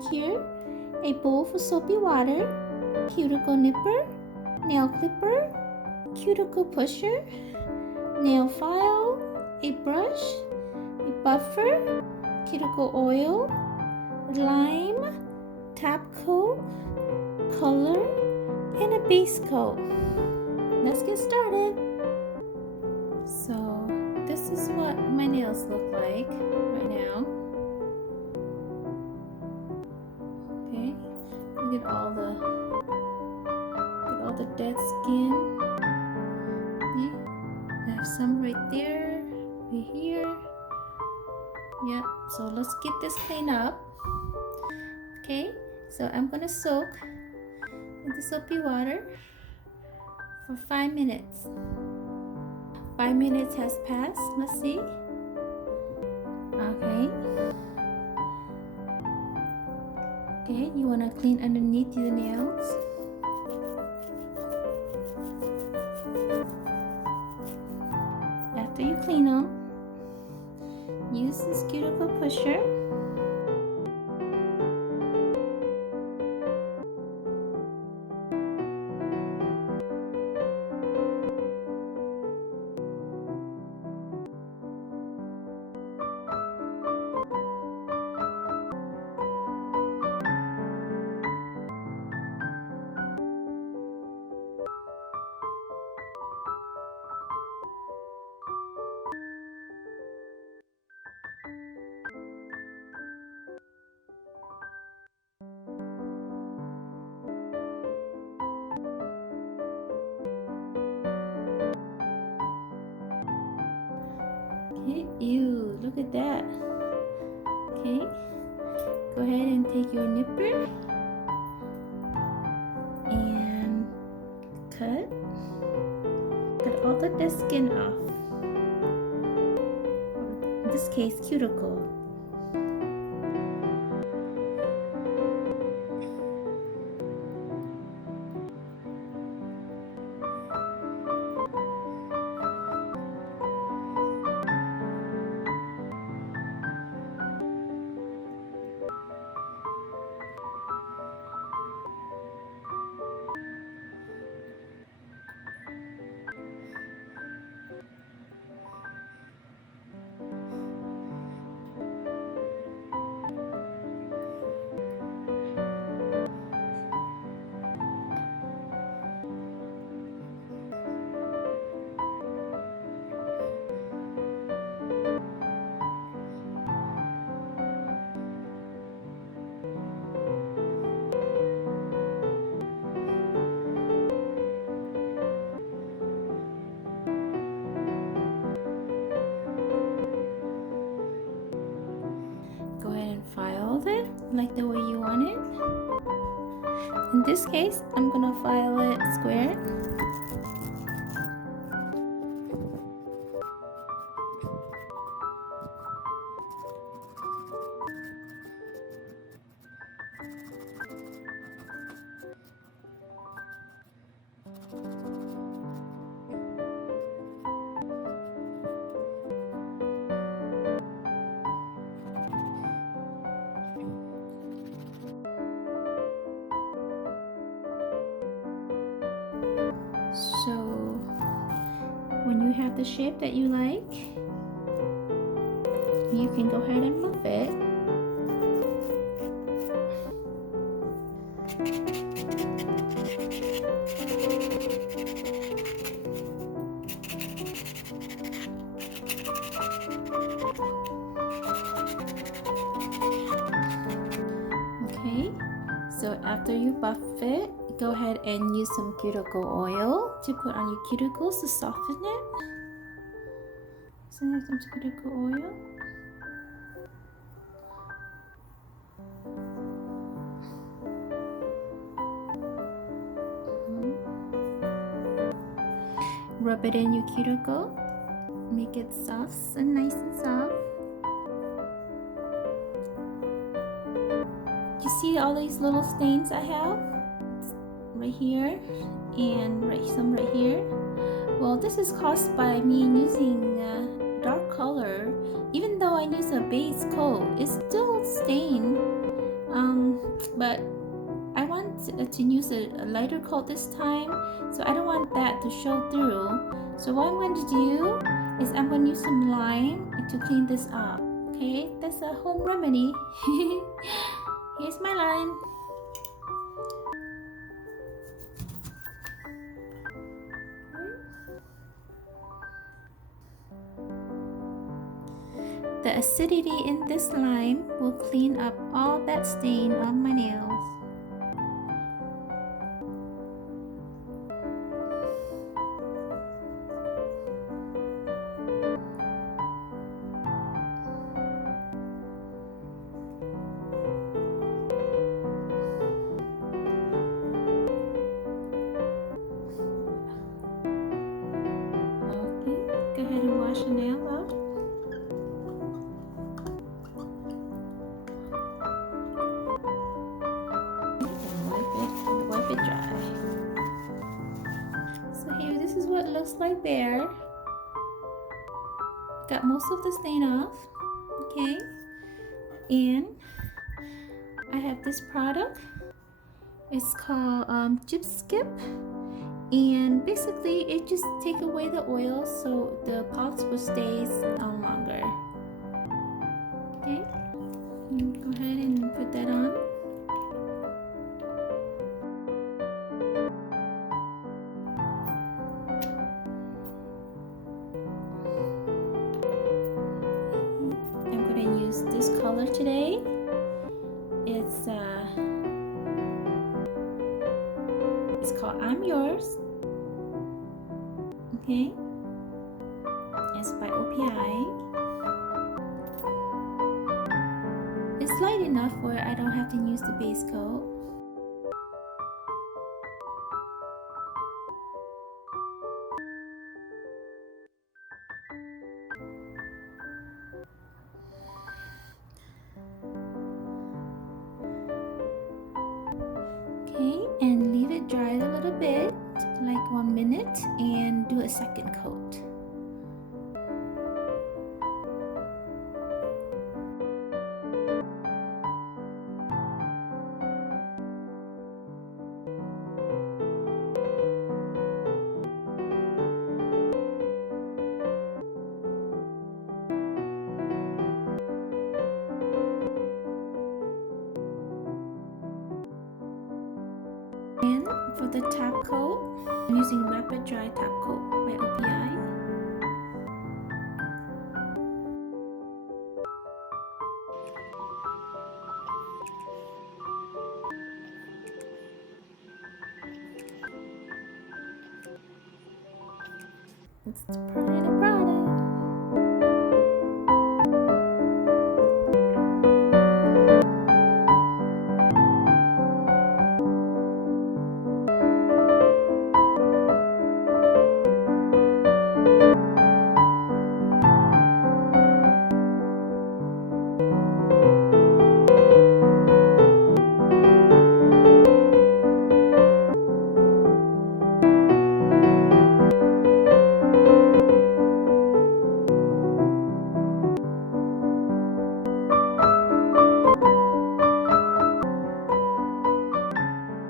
manicure, a bowl for soapy water, cuticle nipper, nail clipper, cuticle pusher, nail file, a brush, a buffer, cuticle oil, lime, top coat, color, and a base coat. Let's get started. So this is what my nails look like right now. Okay, look at all the dead skin. Okay. I have some right there, right here. Yep, so let's get this cleaned up. Okay, so I'm gonna soak in the soapy water for 5 minutes. 5 minutes has passed. Let's see. Okay, you want to clean underneath the nails. After you clean them, use this cuticle pusher. Okay, ew, look at that. Okay, go ahead and take your nipper and cut all the dead skin off. In this case, cuticle. File it like the way you want it. In this case, I'm gonna file it square. So when you have the shape that you like, you can go ahead and move it. Okay, so after you buff it, go ahead and use some cuticle oil to put on your cuticles to soften it. So I have some cuticle oil. Rub it in your cuticle. Make it soft and nice and soft. You see all these little stains I have? Right here and some right here. Well, this is caused by me using dark color. Even though I use a base coat, it's still stained But I want to use a lighter coat this time, so I don't want that to show through. So what I'm going to do is I'm going to use some lime to clean this up. Okay, that's a home remedy. Here's my lime. The acidity in this lime will clean up all that stain on my nails. Okay, go ahead and wash your nail out. Wipe it dry. So here, this is what it looks like there. Got most of the stain off. Okay, and I have this product. It's called Gyp Skip, and basically it just takes away the oil so the polish will stay on longer. Okay, go ahead and put that on. I'm going to use this color today. It's called I'm Yours. Okay, it's by OPI. It's light enough where I don't have to use the base coat. Okay, and leave it dry a little bit, like 1 minute, and do a second coat. And for the top coat, I'm using Rapid Dry Top Coat by OPI. It's part of the